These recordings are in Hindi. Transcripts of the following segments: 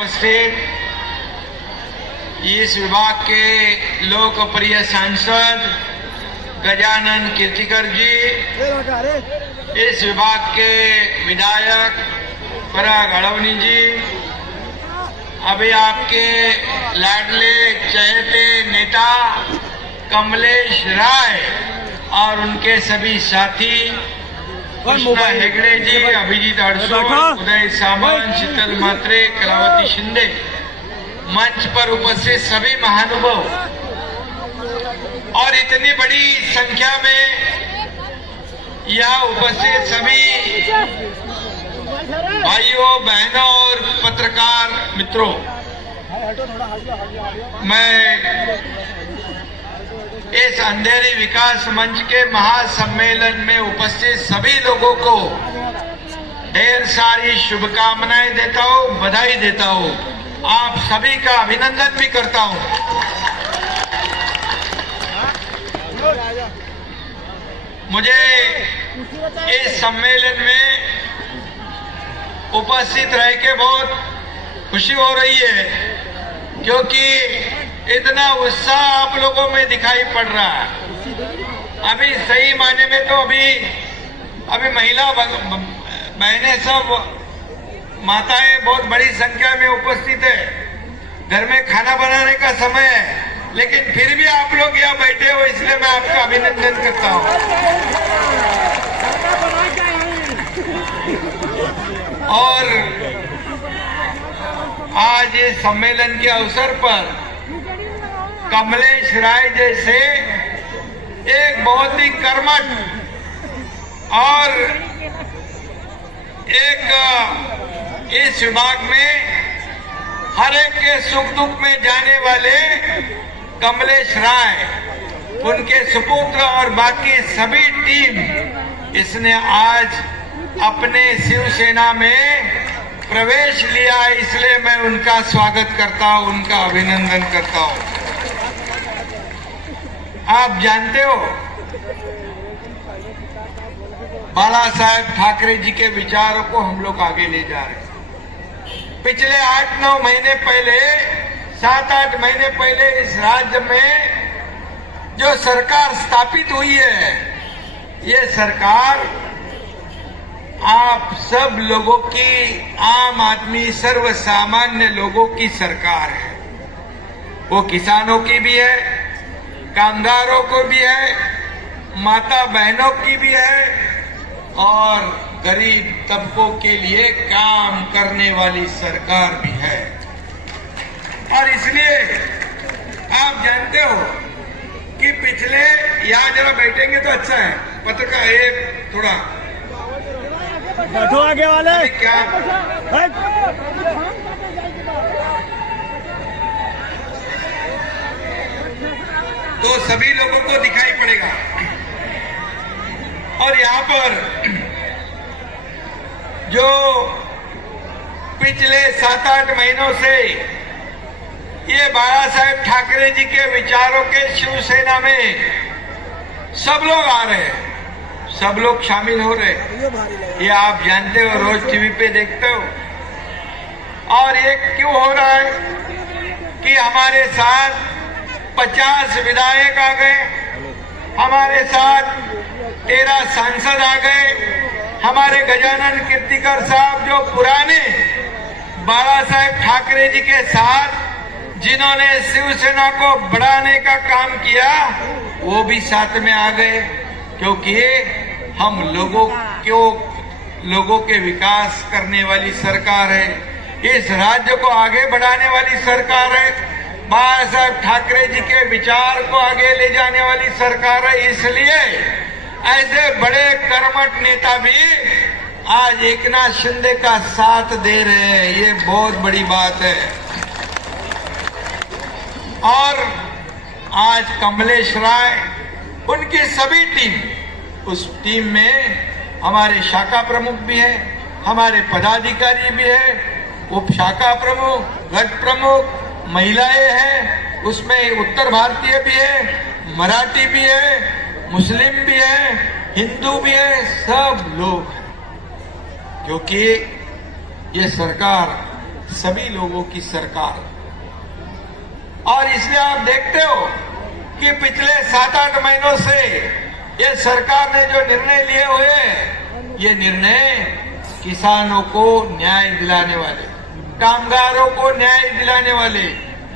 उपस्थित इस विभाग के लोकप्रिय सांसद गजानन कीर्तिकर जी, इस विभाग के विधायक पराग अड़वनी जी, अभी आपके लाडले चहेते नेता कमलेश राय और उनके सभी साथी कृष्णा हेगड़े जी, अभिजीत अड़सोल, उदय सामंत, शीतल मात्रे, कलावती शिंदे, मंच पर उपस्थित सभी महानुभाव और इतनी बड़ी संख्या में यहाँ उपस्थित सभी भाइयों बहनों और पत्रकार मित्रों, मैं इस अंधेरी विकास मंच के महासम्मेलन में उपस्थित सभी लोगों को ढेर सारी शुभकामनाएं देता हूं, बधाई देता हूं, आप सभी का अभिनंदन भी करता हूं। मुझे इस सम्मेलन में उपस्थित रह के बहुत खुशी हो रही है, क्योंकि इतना उत्साह आप लोगों में दिखाई पड़ रहा है। अभी सही मायने में तो अभी महिला बहनें सब माताएं बहुत बड़ी संख्या में उपस्थित है। घर में खाना बनाने का समय है, लेकिन फिर भी आप लोग यहाँ बैठे हो, इसलिए मैं आपका अभिनंदन करता हूँ। और आज इस सम्मेलन के अवसर पर कमलेश राय जैसे एक बहुत ही कर्मठ और एक इस विभाग में हर एक के सुख दुख में जाने वाले कमलेश राय, उनके सुपुत्र और बाकी सभी टीम, इसने आज अपने शिवसेना में प्रवेश लिया, इसलिए मैं उनका स्वागत करता हूं, उनका अभिनंदन करता हूं। आप जानते हो, बाला साहेब ठाकरे जी के विचारों को हम लोग आगे ले जा रहे हैं। पिछले 8-9 महीने पहले, 7-8 महीने पहले इस राज्य में जो सरकार स्थापित हुई है, ये सरकार आप सब लोगों की, आम आदमी, सर्व सामान्य लोगों की सरकार है। वो किसानों की भी है, कामगारों को भी है, माता बहनों की भी है और गरीब तबकों के लिए काम करने वाली सरकार भी है। और इसलिए आप जानते हो कि पिछले, यहाँ जरा बैठेंगे तो अच्छा है, पत्रकार ये थोड़ा बैठो आगे वाले, क्या तो सभी लोगों को दिखाई पड़ेगा। और यहाँ पर जो पिछले 7-8 महीनों से ये बाला साहेब ठाकरे जी के विचारों के शिवसेना में सब लोग आ रहे हैं, सब लोग शामिल हो रहे हैं, ये आप जानते हो, रोज टीवी पे देखते हो। और ये क्यों हो रहा है कि हमारे साथ 50 विधायक आ गए, हमारे साथ 13 सांसद आ गए, हमारे गजानन कीर्तिकर साहब जो पुराने बाला साहेब ठाकरे जी के साथ जिन्होंने शिवसेना को बढ़ाने का काम किया, वो भी साथ में आ गए, क्योंकि हम लोगों के विकास करने वाली सरकार है, इस राज्य को आगे बढ़ाने वाली सरकार है, बाला साहेब ठाकरे जी के विचार को आगे ले जाने वाली सरकार है। इसलिए ऐसे बड़े कर्मठ नेता भी आज एकनाथ शिंदे का साथ दे रहे हैं, ये बहुत बड़ी बात है। और आज कमलेश राय, उनकी सभी टीम, उस टीम में हमारे शाखा प्रमुख भी है, हमारे पदाधिकारी भी है, उप शाखा प्रमुख, गट प्रमुख, महिलाएं हैं, उसमें उत्तर भारतीय भी है, मराठी भी है, मुस्लिम भी है, हिंदू भी है, सब लोग हैं, क्योंकि ये सरकार सभी लोगों की सरकार। और इसलिए आप देखते हो कि पिछले 7-8 महीनों से ये सरकार ने जो निर्णय लिए हुए, ये निर्णय किसानों को न्याय दिलाने वाले, कामगारों को न्याय दिलाने वाले,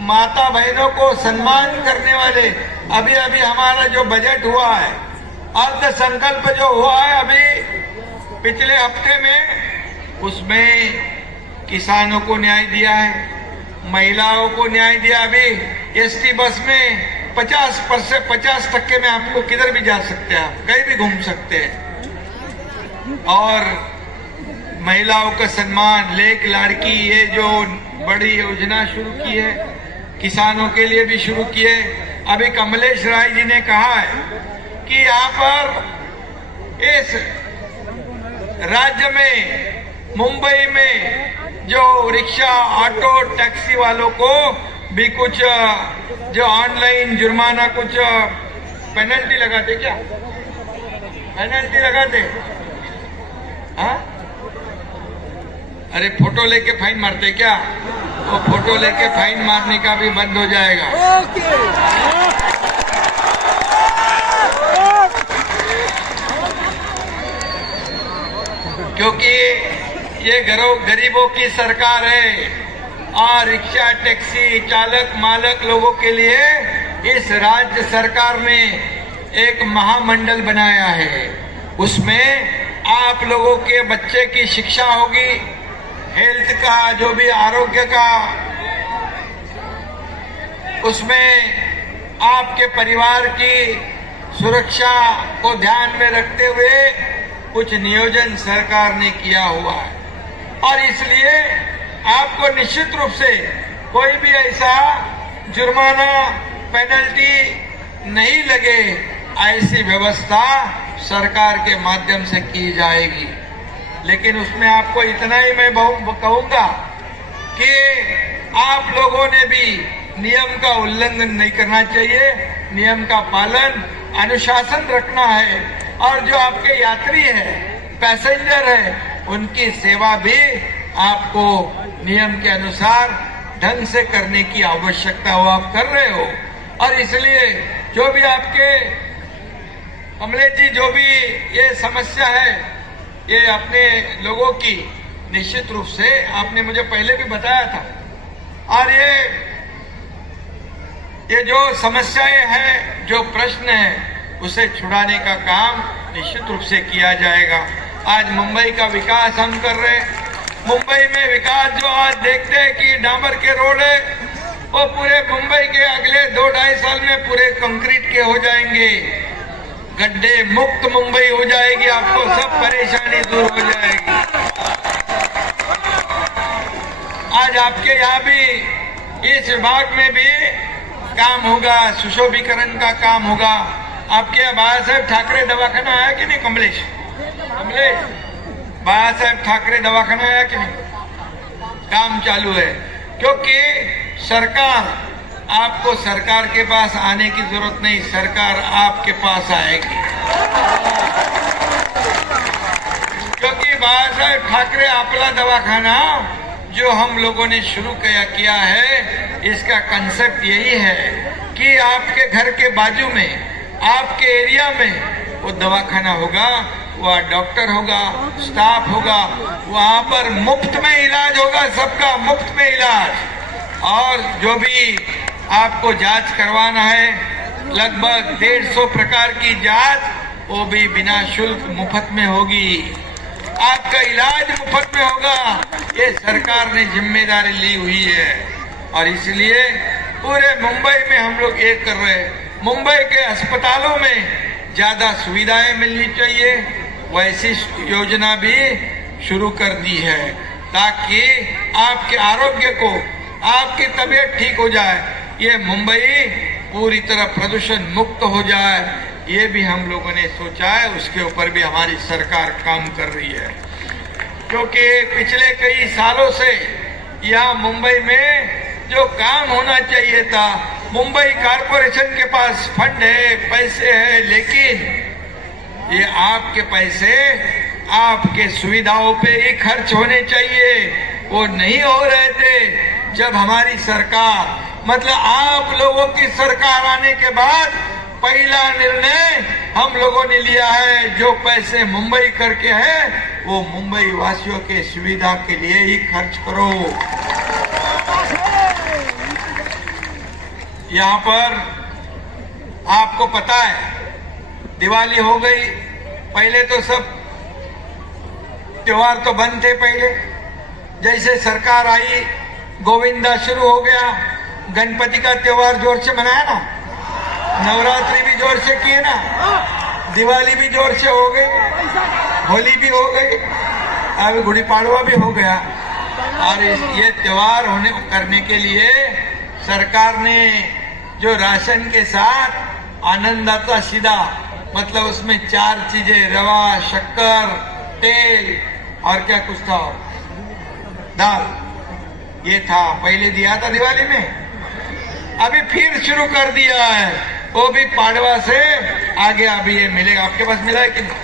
माता बहनों को सम्मान करने वाले। अभी अभी हमारा जो बजट हुआ है, अर्थ संकल्प जो हुआ है अभी पिछले हफ्ते में, उसमें किसानों को न्याय दिया है, महिलाओं को न्याय दिया। अभी एसटी बस में 50% में आपको किधर भी जा सकते हैं, आप कहीं भी घूम सकते हैं। और महिलाओं का सम्मान, लेक लाड़की, ये जो बड़ी योजना शुरू की है, किसानों के लिए भी शुरू की है। अभी कमलेश राय जी ने कहा है कि यहाँ पर इस राज्य में, मुंबई में जो रिक्शा, ऑटो, टैक्सी वालों को भी कुछ जो ऑनलाइन जुर्माना, कुछ पेनल्टी लगाते, क्या पेनल्टी लगाते? हाँ, अरे फोटो लेके फाइन मारते क्या? तो फोटो लेके फाइन मारने का भी बंद हो जाएगा। क्योंकि ये गरीबों की सरकार है और रिक्शा, टैक्सी चालक, मालक लोगों के लिए इस राज्य सरकार ने एक महामंडल बनाया है। उसमें आप लोगों के बच्चे की शिक्षा होगी, हेल्थ का, जो भी आरोग्य का, उसमें आपके परिवार की सुरक्षा को ध्यान में रखते हुए कुछ नियोजन सरकार ने किया हुआ है। और इसलिए आपको निश्चित रूप से कोई भी ऐसा जुर्माना, पेनल्टी नहीं लगे, ऐसी व्यवस्था सरकार के माध्यम से की जाएगी। लेकिन उसमें आपको इतना ही मैं कहूंगा कि आप लोगों ने भी नियम का उल्लंघन नहीं करना चाहिए, नियम का पालन, अनुशासन रखना है। और जो आपके यात्री है, पैसेंजर है, उनकी सेवा भी आपको नियम के अनुसार ढंग से करने की आवश्यकता हो, आप कर रहे हो। और इसलिए जो भी आपके कमलेश जी, जो भी ये समस्या है ये अपने लोगों की, निश्चित रूप से आपने मुझे पहले भी बताया था। और ये जो समस्याएं हैं, जो प्रश्न है, उसे छुड़ाने का काम निश्चित रूप से किया जाएगा। आज मुंबई का विकास हम कर रहे हैं। मुंबई में विकास जो आज देखते हैं कि डामर के रोड है, वो पूरे मुंबई के अगले 2-2.5 साल में पूरे कंक्रीट के हो जाएंगे। गड्ढे मुक्त मुंबई हो जाएगी, आपको सब परेशानी दूर हो जाएगी। आज आपके यहाँ भी इस विभाग में भी काम होगा, सुशोभीकरण का काम होगा। आपके यहाँ बाला साहेब ठाकरे दवाखाना आया कि नहीं? कमलेश बाला साहेब ठाकरे दवाखाना आया कि नहीं? काम चालू है। क्योंकि सरकार, आपको सरकार के पास आने की जरूरत नहीं, सरकार आपके पास आएगी। क्योंकि बाला साहेब ठाकरे आपला दवाखाना जो हम लोगों ने शुरू किया है, इसका कंसेप्ट यही है कि आपके घर के बाजू में, आपके एरिया में वो दवाखाना होगा, वहाँ डॉक्टर होगा, स्टाफ होगा, वहाँ पर मुफ्त में इलाज होगा, सबका मुफ्त में इलाज। और जो भी आपको जांच करवाना है, लगभग 150 प्रकार की जांच, वो भी बिना शुल्क मुफ्त में होगी। आपका इलाज मुफ्त में होगा। ये सरकार ने जिम्मेदारी ली हुई है और इसलिए पूरे मुंबई में हम लोग ये कर रहे हैं। मुंबई के अस्पतालों में ज्यादा सुविधाएं मिलनी चाहिए, वैसी योजना भी शुरू कर दी है ताकि आपके आरोग्य को, आपकी तबीयत ठीक हो जाए, ये मुंबई पूरी तरह प्रदूषण मुक्त हो जाए। ये भी हम लोगों ने सोचा है, उसके ऊपर भी हमारी सरकार काम कर रही है। क्योंकि पिछले कई सालों से यहाँ मुंबई में जो काम होना चाहिए था, मुंबई कॉरपोरेशन के पास फंड है, पैसे है, लेकिन ये आपके पैसे आपके सुविधाओं पे ही खर्च होने चाहिए, वो नहीं हो रहे थे जब हमारी सरकार, मतलब आप लोगों की सरकार आने के बाद पहला निर्णय हम लोगों ने लिया है, जो पैसे मुंबई करके है वो मुंबई वासियों के सुविधा के लिए ही खर्च करो। यहाँ पर आपको पता है दिवाली हो गई, पहले तो सब त्योहार तो बंद थे। पहले जैसे सरकार आई गोविंदा शुरू हो गया, गणपति का त्योहार जोर से मनाया ना, नवरात्रि भी जोर से किए ना, दिवाली भी जोर से हो गई, होली भी हो गई, अभी गुड़ी पाड़वा भी हो गया। और ये त्योहार करने के लिए सरकार ने जो राशन के साथ आनंददाता सीधा, मतलब उसमें 4 चीजें, रवा, शक्कर, तेल और क्या कुछ था, दाल, ये था, पहले दिया था दिवाली में, अभी फिर शुरू कर दिया है, वो भी पाड़वा से आगे अभी ये मिलेगा। आपके पास मिला है कि नहीं?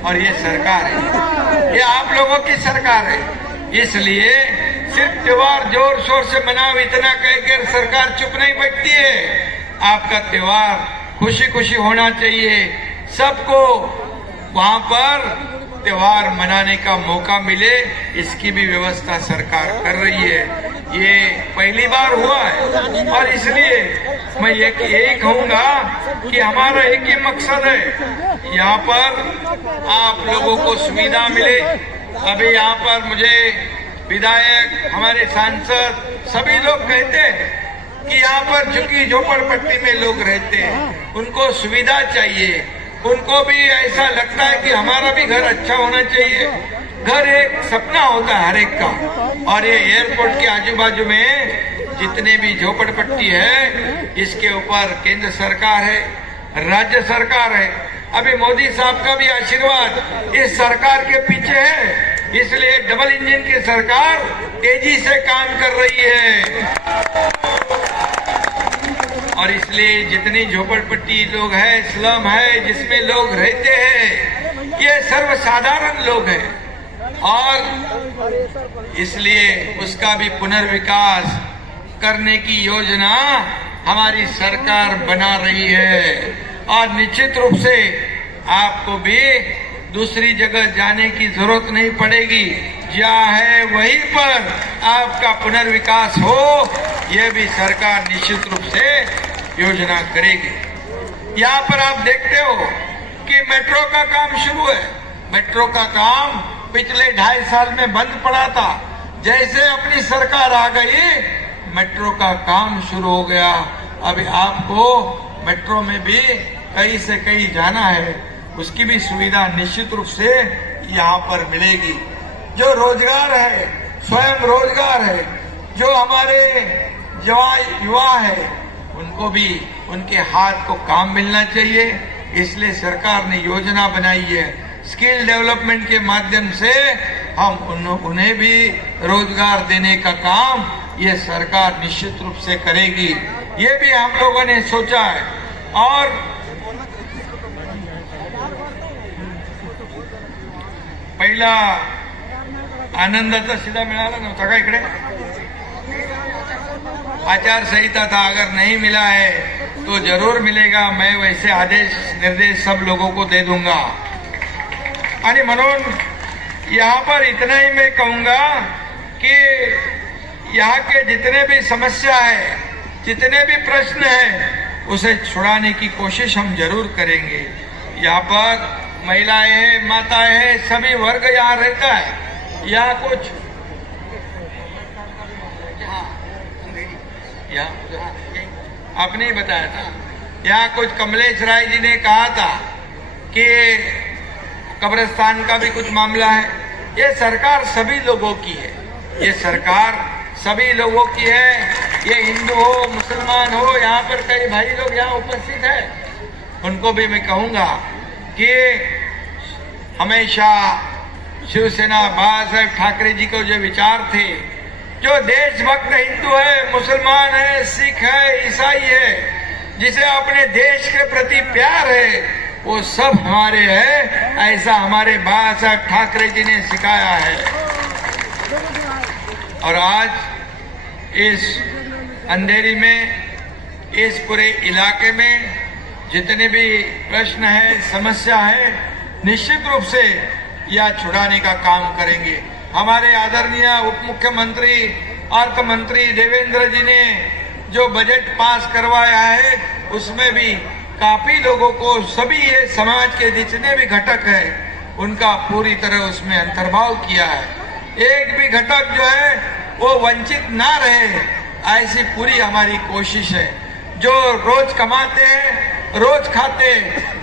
और ये सरकार है, ये आप लोगों की सरकार है, इसलिए सिर्फ त्योहार जोर शोर से मनाओ इतना कहकर सरकार चुप नहीं बैठती है। आपका त्योहार खुशी खुशी होना चाहिए, सबको वहां पर त्योहार मनाने का मौका मिले, इसकी भी व्यवस्था सरकार कर रही है। ये पहली बार हुआ है और इसलिए मैं यही कहूंगा कि हमारा एक ही मकसद है, यहाँ पर आप लोगों को सुविधा मिले। अभी यहाँ पर मुझे विधायक, हमारे सांसद, सभी लोग कहते हैं कि यहाँ पर झुग्गी झोपड़पट्टी में लोग रहते हैं, उनको सुविधा चाहिए, उनको भी ऐसा लगता है कि हमारा भी घर अच्छा होना चाहिए। घर एक सपना होता है हर एक का, और ये एयरपोर्ट के आजू बाजू में जितने भी झोपड़पट्टी है, इसके ऊपर केंद्र सरकार है, राज्य सरकार है, अभी मोदी साहब का भी आशीर्वाद इस सरकार के पीछे है, इसलिए डबल इंजन की सरकार तेजी से काम कर रही है। और इसलिए जितनी झोपड़पट्टी लोग हैं, स्लम है, जिसमें लोग रहते हैं, ये सर्वसाधारण लोग हैं, और इसलिए उसका भी पुनर्विकास करने की योजना हमारी सरकार बना रही है। और निश्चित रूप से आपको भी दूसरी जगह जाने की जरूरत नहीं पड़ेगी, जहाँ है वहीं पर आपका पुनर्विकास हो, यह भी सरकार निश्चित रूप से योजना करेगी। यहाँ पर आप देखते हो कि मेट्रो का काम शुरू है। मेट्रो का काम पिछले 2.5 साल में बंद पड़ा था, जैसे अपनी सरकार आ गई मेट्रो का काम शुरू हो गया। अभी आपको मेट्रो में भी कहीं से कहीं जाना है, उसकी भी सुविधा निश्चित रूप से यहाँ पर मिलेगी। जो रोजगार है, स्वयं रोजगार है, जो हमारे युवा है, उनको भी उनके हाथ को काम मिलना चाहिए, इसलिए सरकार ने योजना बनाई है। स्किल डेवलपमेंट के माध्यम से हम उन्हें भी रोजगार देने का काम ये सरकार निश्चित रूप से करेगी, ये भी हम लोगों ने सोचा है। और पहिला आनंदाचा सीधा मिळाला नव्हता का इकडे? आचार संहिता था, अगर नहीं मिला है तो जरूर मिलेगा। मैं वैसे आदेश निर्देश सब लोगों को दे दूंगा। आणि म्हणून यहाँ पर इतना ही मैं कहूंगा कि यहाँ के जितने भी समस्या है, जितने भी प्रश्न हैं, उसे छुड़ाने की कोशिश हम जरूर करेंगे। यहाँ पर महिलाएं हैं, माताएं हैं, सभी वर्ग यहाँ रहता है। यहाँ कुछ आपने ही बताया था, यहाँ कुछ कमलेश राय जी ने कहा था कि कब्रिस्तान का भी कुछ मामला है। ये सरकार सभी लोगों की है, ये सरकार सभी लोगों की है। ये हिंदू हो, मुसलमान हो, यहाँ पर कई भाई लोग यहाँ उपस्थित हैं, उनको भी मैं कहूंगा कि हमेशा शिवसेना बाला साहेब ठाकरे जी को जो विचार थे, जो देशभक्त हिंदू है, मुसलमान है, सिख है, ईसाई है, जिसे अपने देश के प्रति प्यार है, वो सब हमारे हैं, ऐसा हमारे बाला साहब ठाकरे जी ने सिखाया है। और आज इस अंधेरी में, इस पूरे इलाके में जितने भी प्रश्न है, समस्या है, निश्चित रूप से यह छुड़ाने का काम करेंगे। हमारे आदरणीय उप मुख्यमंत्री अर्थ मंत्री देवेंद्र जी ने जो बजट पास करवाया है, उसमें भी काफी लोगों को, सभी ये समाज के जितने भी घटक है, उनका पूरी तरह उसमें अंतर्भाव किया है। एक भी घटक जो है वो वंचित ना रहे, ऐसी पूरी हमारी कोशिश है। जो रोज कमाते हैं, रोज खाते,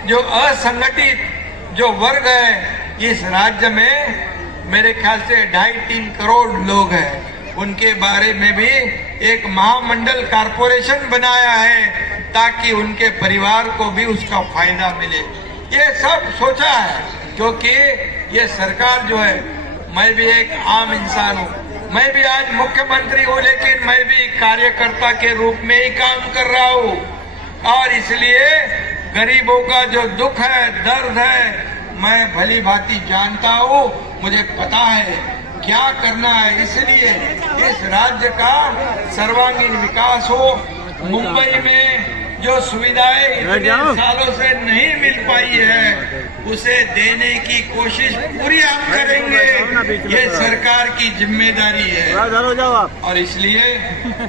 जो असंगठित जो वर्ग है इस राज्य में, मेरे ख्याल से 2.5-3 करोड़ लोग हैं, उनके बारे में भी एक महामंडल कारपोरेशन बनाया है ताकि उनके परिवार को भी उसका फायदा मिले। ये सब सोचा है, क्योंकि ये सरकार जो है, मैं भी एक आम इंसान हूँ, मैं भी आज मुख्यमंत्री हूँ, लेकिन मैं भी कार्यकर्ता के रूप में ही काम कर रहा हूँ। और इसलिए गरीबों का जो दुख है, दर्द है, मैं भली भांति जानता हूँ, मुझे पता है क्या करना है। इसलिए इस राज्य का सर्वांगीण विकास हो। मुंबई में जो सुविधाएं इतने सालों से नहीं मिल पाई है, उसे देने की कोशिश पूरी हम करेंगे। ये सरकार की जिम्मेदारी है। और इसलिए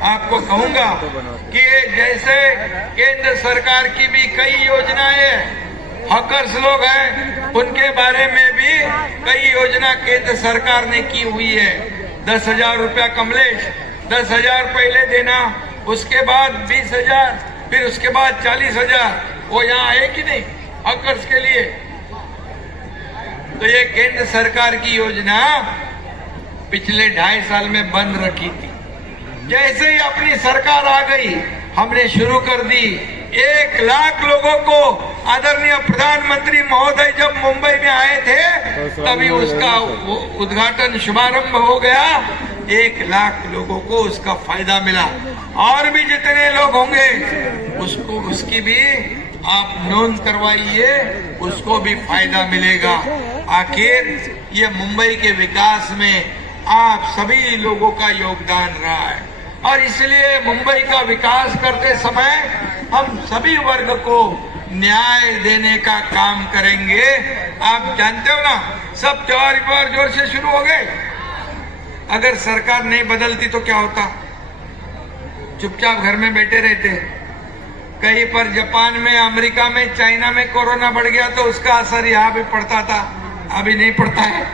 आपको कहूंगा कि जैसे केंद्र सरकार की भी कई योजनाएं हैं, हकर्स लोग हैं, उनके बारे में भी कई योजना केंद्र सरकार ने की हुई है। 10,000 रुपया कमलेश, 10,000 पहले देना, उसके बाद 20,000, फिर उसके बाद 40,000। वो यहाँ है कि नहीं हकर्स के लिए? तो ये केंद्र सरकार की योजना पिछले 2.5 साल में बंद रखी थी। जैसे ही अपनी सरकार आ गई, हमने शुरू कर दी। 1 लाख लोगों को आदरणीय प्रधानमंत्री महोदय जब मुंबई में आए थे, तभी उसका उद्घाटन शुभारंभ हो गया। 1 लाख लोगों को उसका फायदा मिला। और भी जितने लोग होंगे उसको, उसकी भी आप नोंद करवाइए, उसको भी फायदा मिलेगा। आखिर ये मुंबई के विकास में आप सभी लोगों का योगदान रहा है, और इसलिए मुंबई का विकास करते समय हम सभी वर्ग को न्याय देने का काम करेंगे। आप जानते हो ना, सब त्योहार जोर से शुरू हो गए। अगर सरकार नहीं बदलती तो क्या होता? चुपचाप घर में बैठे रहते। कहीं पर जापान में, अमेरिका में, चाइना में कोरोना बढ़ गया तो उसका असर यहाँ भी पड़ता था, अभी नहीं पड़ता है।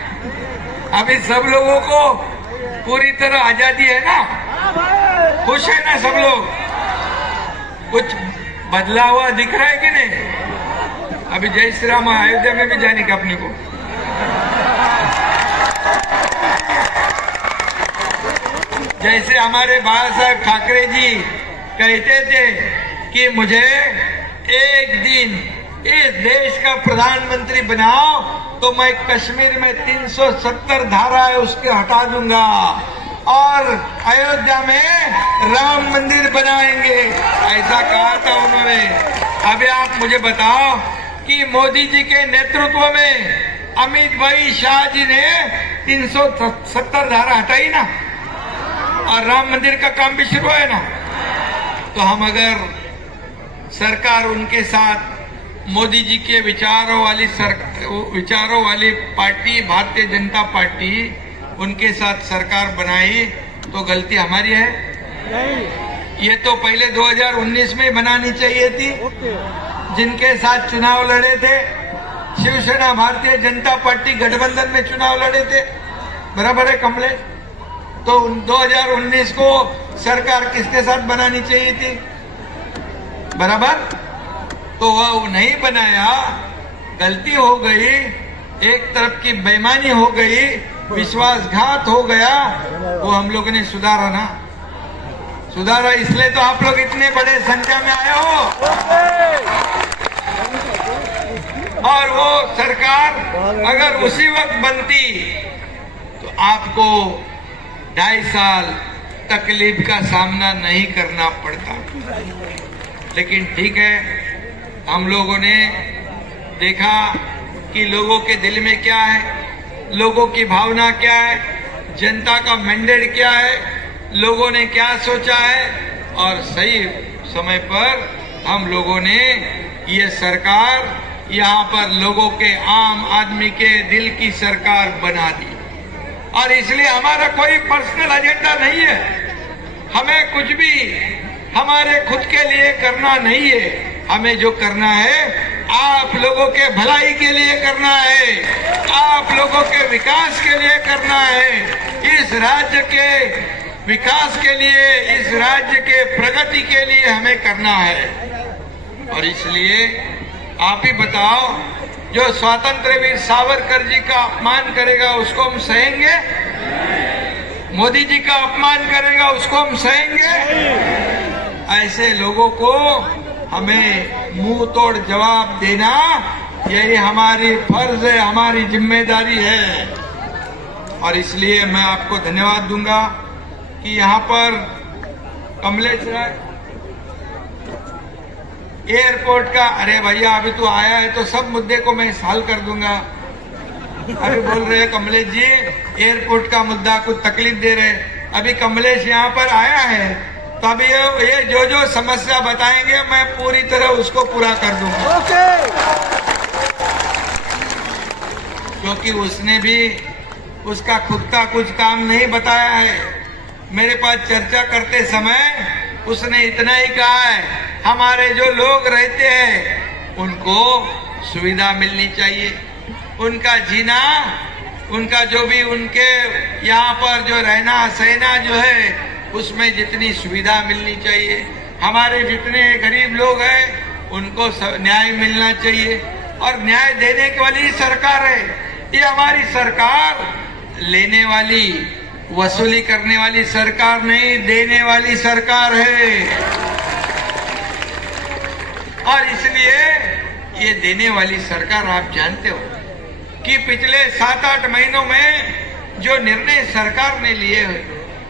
अभी सब लोगों को पूरी तरह आजादी है ना, खुश है ना सब लोग? कुछ बदला हुआ दिख रहा है कि नहीं? अभी जय श्री राम अयोध्या में भी जाने का अपने को। जैसे हमारे बाला साहब ठाकरे जी कहते थे कि मुझे एक दिन इस देश का प्रधानमंत्री बनाओ तो मैं कश्मीर में 370 धारा है उसके हटा दूंगा और अयोध्या में राम मंदिर बनाएंगे, ऐसा कहा था उन्होंने। अभी आप मुझे बताओ कि मोदी जी के नेतृत्व में अमित भाई शाह जी ने 370 धारा हटाई ना, और राम मंदिर का काम भी शुरू है ना। तो हम अगर सरकार उनके साथ मोदी जी के विचारों वाली पार्टी भारतीय जनता पार्टी उनके साथ सरकार बनाई तो गलती हमारी है? नहीं। ये तो पहले 2019 में बनानी चाहिए थी। जिनके साथ चुनाव लड़े थे, शिवसेना भारतीय जनता पार्टी गठबंधन में चुनाव लड़े थे, बराबर है कमले? तो 2019 को सरकार किसके साथ बनानी चाहिए थी? बराबर? तो वह नहीं बनाया, गलती हो गई, एक तरफ की बेईमानी हो गई, विश्वासघात हो गया, वो हम लोगों ने सुधारा ना। सुधारा इसलिए तो आप लोग इतने बड़े संख्या में आए हो। और वो सरकार अगर उसी वक्त बनती तो आपको 2.5 साल तकलीफ का सामना नहीं करना पड़ता। लेकिन ठीक है, हम लोगों ने देखा कि लोगों के दिल में क्या है, लोगों की भावना क्या है, जनता का मैंडेट क्या है, लोगों ने क्या सोचा है, और सही समय पर हम लोगों ने ये सरकार यहाँ पर लोगों के आम आदमी के दिल की सरकार बना दी। और इसलिए हमारा कोई पर्सनल एजेंडा नहीं है, हमें कुछ भी हमारे खुद के लिए करना नहीं है। हमें जो करना है आप लोगों के भलाई के लिए करना है, आप लोगों के विकास के लिए करना है, इस राज्य के विकास के लिए, इस राज्य के प्रगति के लिए हमें करना है। और इसलिए आप ही बताओ, जो स्वतंत्र वीर सावरकर जी का अपमान करेगा उसको हम सहेंगे? मोदी जी का अपमान करेगा उसको हम सहेंगे? ऐसे लोगों को हमें मुंह तोड़ जवाब देना, यही हमारी फर्ज है, हमारी जिम्मेदारी है। और इसलिए मैं आपको धन्यवाद दूंगा कि यहाँ पर कमलेश राय एयरपोर्ट का, अरे भैया अभी तो आया है तो सब मुद्दे को मैं हल कर दूंगा। अभी बोल रहे हैं कमलेश जी एयरपोर्ट का मुद्दा कुछ तकलीफ दे रहे, अभी कमलेश यहाँ पर आया है तो अभी ये जो समस्या बताएंगे मैं पूरी तरह उसको पूरा कर दूंगा। क्योंकि उसने भी उसका खुद का कुछ काम नहीं बताया है। मेरे पास चर्चा करते समय उसने इतना ही कहा है, हमारे जो लोग रहते हैं उनको सुविधा मिलनी चाहिए, उनका जीना, उनका जो भी उनके यहाँ पर जो रहना सहना जो है उसमें जितनी सुविधा मिलनी चाहिए, हमारे जितने गरीब लोग हैं उनको न्याय मिलना चाहिए। और न्याय देने की वाली सरकार है ये हमारी सरकार, लेने वाली वसूली करने वाली सरकार नहीं, देने वाली सरकार है। और इसलिए ये देने वाली सरकार, आप जानते हो कि पिछले 7-8 महीनों में जो निर्णय सरकार ने लिए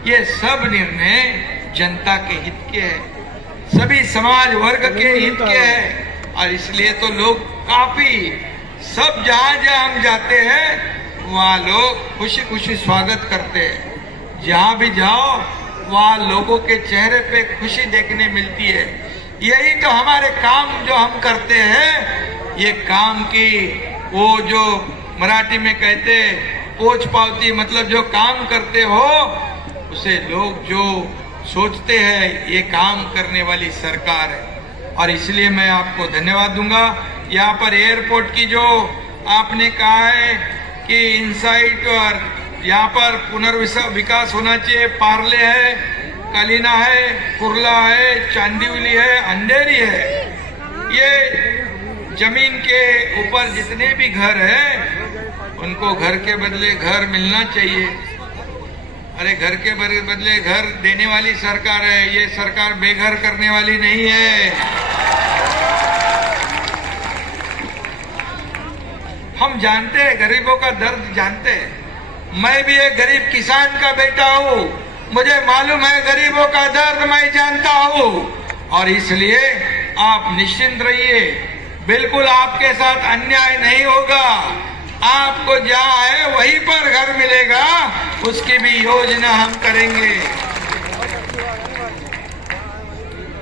ये सब निर्णय जनता के हित के हैं, सभी समाज वर्ग के हित के हैं। और इसलिए तो लोग काफी, सब जहां हम जाते हैं वहाँ लोग खुशी खुशी स्वागत करते हैं। जहाँ भी जाओ वहाँ लोगों के चेहरे पे खुशी देखने मिलती है। यही तो हमारे काम जो हम करते हैं, ये काम की वो जो मराठी में कहते पोच पावती, मतलब जो काम करते हो उसे लोग जो सोचते हैं ये काम करने वाली सरकार है। और इसलिए मैं आपको धन्यवाद दूंगा। यहाँ पर एयरपोर्ट की जो आपने कहा है कि इनसाइट और यहाँ पर पुनर्विकास होना चाहिए, पार्ले है, कलीना है, कुर्ला है, चांदीवली है, अंधेरी है, ये जमीन के ऊपर जितने भी घर हैं उनको घर के बदले घर मिलना चाहिए। अरे घर के बदले घर देने वाली सरकार है, ये सरकार बेघर करने वाली नहीं है। हम जानते हैं गरीबों का दर्द जानते हैं, मैं भी एक गरीब किसान का बेटा हूँ, मुझे मालूम है गरीबों का दर्द, मैं जानता हूँ। और इसलिए आप निश्चिंत रहिए, बिल्कुल आपके साथ अन्याय नहीं होगा, आपको जहाँ है वहीं पर घर मिलेगा, उसकी भी योजना हम करेंगे।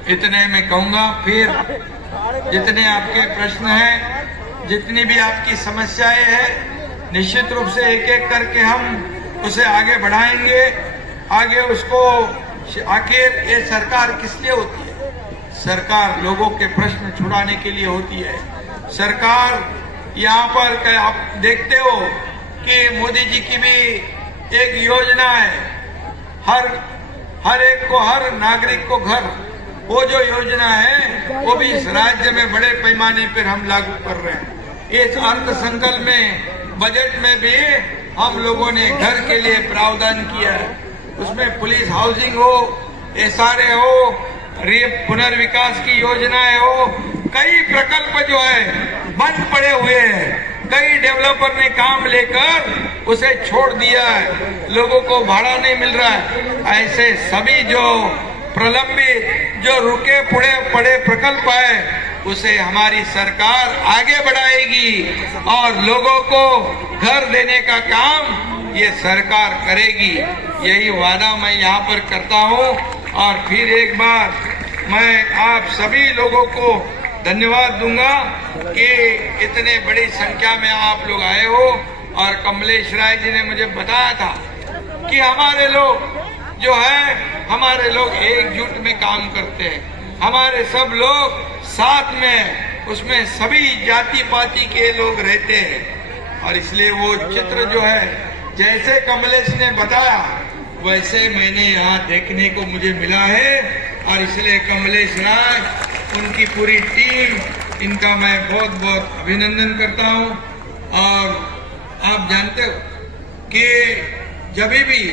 इतने मैं कहूंगा, फिर जितने आपके प्रश्न हैं, जितनी भी आपकी समस्याएं हैं, निश्चित रूप से एक एक करके हम उसे आगे बढ़ाएंगे। आगे उसको, आखिर ये सरकार किस लिए होती है? सरकार लोगों के प्रश्न छुड़ाने के लिए होती है। सरकार यहाँ पर आप देखते हो कि मोदी जी की भी एक योजना है, हर एक को, हर नागरिक को घर, वो जो योजना है वो भी इस राज्य में बड़े पैमाने पर हम लागू कर रहे हैं। इस अर्थ संकल्प में, बजट में भी हम लोगों ने घर के लिए प्रावधान किया है। उसमें पुलिस हाउसिंग हो, एसआरए हो, पुनर्विकास की योजनाएं हो, कई प्रकल्प जो है बंद पड़े हुए हैं, कई डेवलपर ने काम लेकर उसे छोड़ दिया है, लोगों को भाड़ा नहीं मिल रहा है। ऐसे सभी जो प्रलंबित, जो रुके पड़े प्रकल्प है उसे हमारी सरकार आगे बढ़ाएगी और लोगों को घर देने का काम ये सरकार करेगी। यही वादा मैं यहाँ पर करता हूँ। और फिर एक बार मैं आप सभी लोगों को धन्यवाद दूंगा कि इतने बड़ी संख्या में आप लोग आए हो। और कमलेश राय जी ने मुझे बताया था कि हमारे लोग जो है, हमारे लोग एकजुट में काम करते हैं, हमारे सब लोग साथ में, उसमें सभी जाति पाति के लोग रहते हैं। और इसलिए वो चित्र जो है, जैसे कमलेश ने बताया वैसे मैंने यहाँ देखने को मुझे मिला है। और इसलिए कमलेश राय, उनकी पूरी टीम, इनका मैं बहुत बहुत अभिनंदन करता हूँ। और आप जानते हो कि जब भी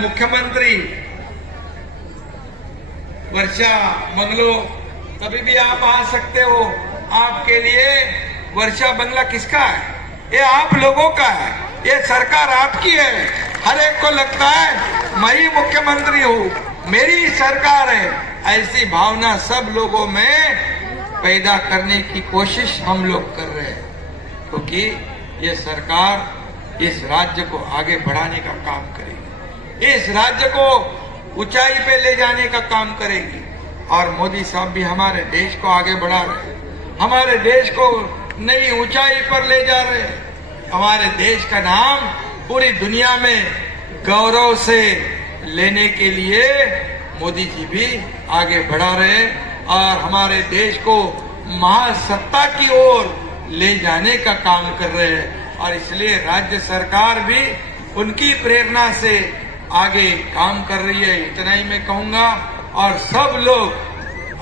मुख्यमंत्री वर्षा बंगलो, कभी भी आप आ सकते हो। आपके लिए वर्षा बंगला किसका है? ये आप लोगों का है, ये सरकार आपकी है। हर एक को लगता है मैं ही मुख्यमंत्री हूँ, मेरी सरकार है। ऐसी भावना सब लोगों में पैदा करने की कोशिश हम लोग कर रहे हैं, क्योंकि ये सरकार इस राज्य को आगे बढ़ाने का काम करेगी, इस राज्य को ऊंचाई पे ले जाने का काम करेगी। और मोदी साहब भी हमारे देश को आगे बढ़ा रहे हैं, हमारे देश को नई ऊंचाई पर ले जा रहे हैं। हमारे देश का नाम पूरी दुनिया में गौरव से लेने के लिए मोदी जी भी आगे बढ़ा रहे हैं और हमारे देश को महासत्ता की ओर ले जाने का काम कर रहे हैं। और इसलिए राज्य सरकार भी उनकी प्रेरणा से आगे काम कर रही है। इतना ही मैं कहूंगा। और सब लोग,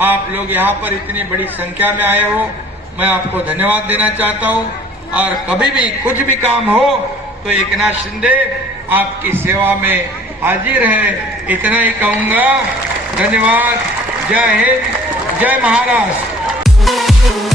आप लोग यहाँ पर इतनी बड़ी संख्या में आए हो, मैं आपको धन्यवाद देना चाहता हूँ। और कभी भी कुछ भी काम हो तो एकनाथ शिंदे आपकी सेवा में हाजिर है। इतना ही कहूंगा। धन्यवाद। जय हिंद, जय महाराष्ट्र।